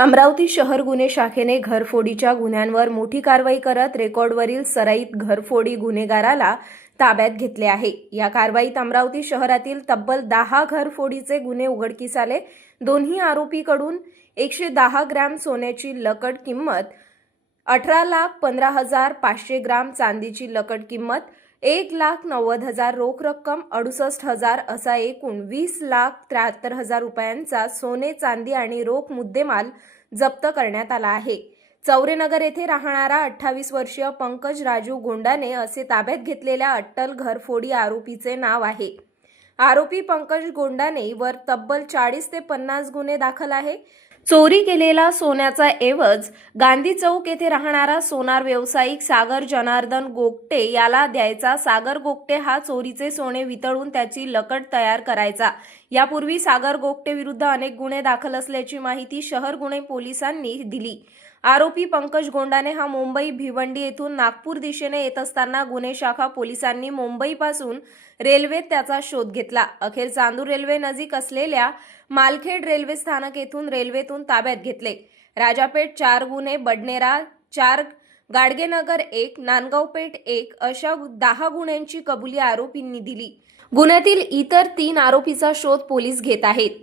अमरावती शहर गुन्हे शाखेने घरफोडीच्या गुन्ह्यांवर मोठी कारवाई करत रेकॉर्डवरील सराईत घरफोडी गुन्हेगाराला ताब्यात घेतले आहे. या कारवाईत अमरावती शहरातील तब्बल दहा घरफोडीचे गुन्हे उघडकीस आले. दोन्ही आरोपीकडून एकशे दहा ग्रॅम सोन्याची लकड किंमत अठरा लाख पंधरा हजार पाचशे ग्राम चांदीची लकड किंमत एक लाख नव्वद हजार रोख रक्कम अडुसष्ट हजार असा एकूण वीस लाख त्र्याहत्तर हजार रुपयांचा सोने चांदी आणि रोख मुद्देमाल जप्त करण्यात आला आहे. चौरेनगर येथे राहणारा अठ्ठावीस वर्षीय पंकज राजू गोंडाने असे ताब्यात घेतलेल्या अट्टल घरफोडी आरोपीचे नाव आहे. आरोपी पंकज गोंडाने वर तब्बल चाळीस ते पन्नास गुन्हे दाखल आहे. चोरी केलेला सोन्याचा एवज गांधी चौक येथे राहणारा सोनार व्यावसायिक सागर जनार्दन गोगटे याला द्यायचा. सागर गोगटे हा चोरीचे सोने वितळून त्याची लकड तयार करायचा. यापूर्वी सागर गोगटे विरुद्ध अनेक गुन्हे दाखल असल्याची माहिती शहर गुन्हे पोलिसांनी दिली. आरोपी पंकज गोंडाने हा मुंबई भिवंडी येथून नागपूर दिशेने येत असताना गुन्हे शाखा पोलिसांनी मुंबईपासून रेल्वेत त्याचा शोध घेतला. अखेर चांदूर रेल्वे नजीक असलेल्या मालखेड रेल्वे स्थानक येथून रेल्वेतून ताब्यात घेतले. राजापेठ चार गुन्हे बडनेरा चार गाडगेनगर एक नांदगावपेठ एक अशा दहा गुन्ह्यांची कबुली आरोपींनी दिली. गुन्ह्यातील इतर तीन आरोपीचा शोध पोलीस घेत आहेत.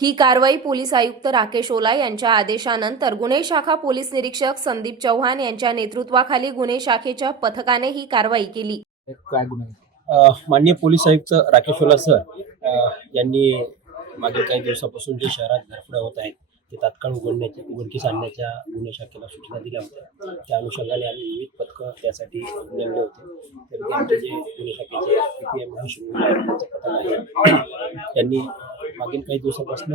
ही कारवाई पोलीस आयुक्त राकेश ओला यांच्या आदेशानंतर गुन्हे शाखा पोलीस निरीक्षक संदीप चव्हाण यांच्या नेतृत्वाखाली गुन्हे शाखेच्या पथकाने ही कारवाई केली. माननीय पोलीस आयुक्त राकेश ओला सर यांनी मागील काही दिवसापासून जे शहरात घरफोड्या होत आहेत ते तात्काळ उघडण्याच्या उघडकीस आणण्याच्या गुन्हे शाखेला सूचना दिल्या होत्या. त्या अनुषंगाने आम्ही विविध पथकं त्यासाठी नेमले होते. तर ते आमचे जे गुन्हे शाखेचे पी एम पथक आहे त्यांनी मागील काही दिवसापासून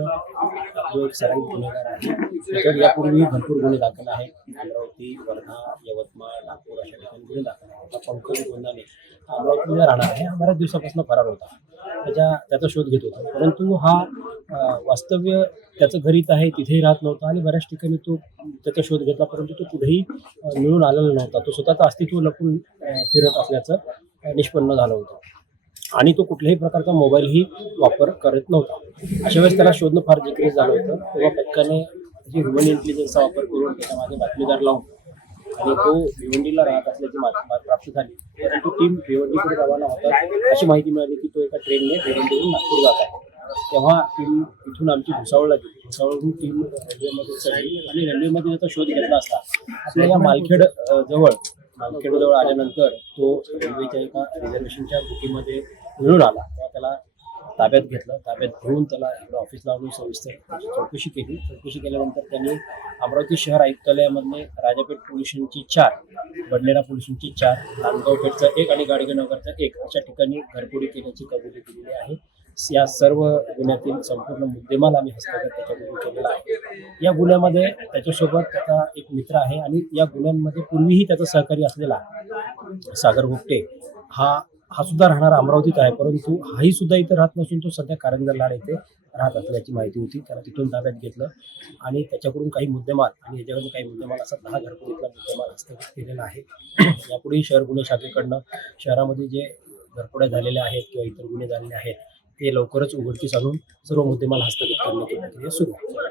जो एक सरांग गुन्हेगार आहे तर यापूर्वी भरपूर गुन्हे दाखल आहेत. अमरावती वर्धा यवतमाळ नागपूर अशा ठिकाणी गुन्हे दाखल आहेत. आता पंकज गोंदाने हा अमरावतीमध्ये राहणार आहे. हा बऱ्याच दिवसापासून फरार होता. त्याच्या त्याचा शोध घेत होता. परंतु हा वास्तव्य त्याचं घरीच आहे तिथेही राहत नव्हता आणि बऱ्याच ठिकाणी तो त्याचा शोध घेतला परंतु तो कुठेही मिळून आलेला नव्हता. तो स्वतःचं अस्तित्व लपून फिरत असल्याचं निष्पन्न झालं होतं. आणि तो कुठल्याही प्रकारचा मोबाईलही वापर करत नव्हता. अशा वेळेस त्याला शोधणं फार जिक्रीच झालं होतं. तेव्हा पथकाने जी ह्युमन इंटेलिजन्सचा वापर करून त्याच्यामध्ये बातमीदार लावून आणि तो भिवंडीला राहत असल्याची माहिती प्राप्त झाली. परंतु टीम भिवंडीकडे रवाना होता अशी माहिती मिळाली की तो एका ट्रेनने भिवंडीवरून नागपूर जात आहे. तेव्हा टीम इथून आमची भुसावळला गेली भुसावळहून टीम रेल्वेमध्ये चढली आणि रेल्वेमध्ये त्याचा शोध घेतला असता. आपल्या या मालखेड जवळ मालखेड जवळ आल्यानंतर तो रेल्वेच्या एका रिझर्वेशनच्या बुकिंगमध्ये मिळून आला. तेव्हा त्याला ताब्यात घेतलं. ताब्यात घेऊन त्याला इकडं ऑफिसला आणून सविस्तर चौकशी केली. चौकशी केल्यानंतर त्यांनी अमरावती शहर आयुक्तालयामधले राजापेठ पोलिसांची चार बडनेरा पोलिसांची चार नांदगावपेठचं एक आणि गाडगेनगरचं एक अशा ठिकाणी घरपोडी केल्याची कबुली दिलेली आहे. या सर्व गुन्ह्यातील संपूर्ण मुद्देमाल आम्ही हस्तगत त्याच्याकडून केलेला आहे. या गुन्ह्यामध्ये त्याच्यासोबत त्याचा एक मित्र आहे आणि या गुन्ह्यांमध्ये पूर्वीही त्याचा सहकारी असलेला सागर गुप्ते हा हा सुद्धा राहणारा अमरावतीत आहे. परंतु हाही सुद्धा इथं राहत नसून तो सध्या कारंजर लाड येथे राहत असल्याची माहिती होती. त्याला तिथून ताब्यात घेतलं आणि त्याच्याकडून काही मुद्देमाल आणि याच्याकडून काही मुद्देमाल असा दहा घरकुलीतला मुद्देमाल हस्तगत केलेला आहे. यापुढेही शहर गुन्हे शाखेकडनं शहरामध्ये जे घरपोड्या झालेल्या आहेत किंवा इतर गुन्हे झालेले आहेत ते लवकरच उघडकीस आणून सर्व मुद्देमाल हस्तगत करण्याची प्रक्रिया सुरू आहे.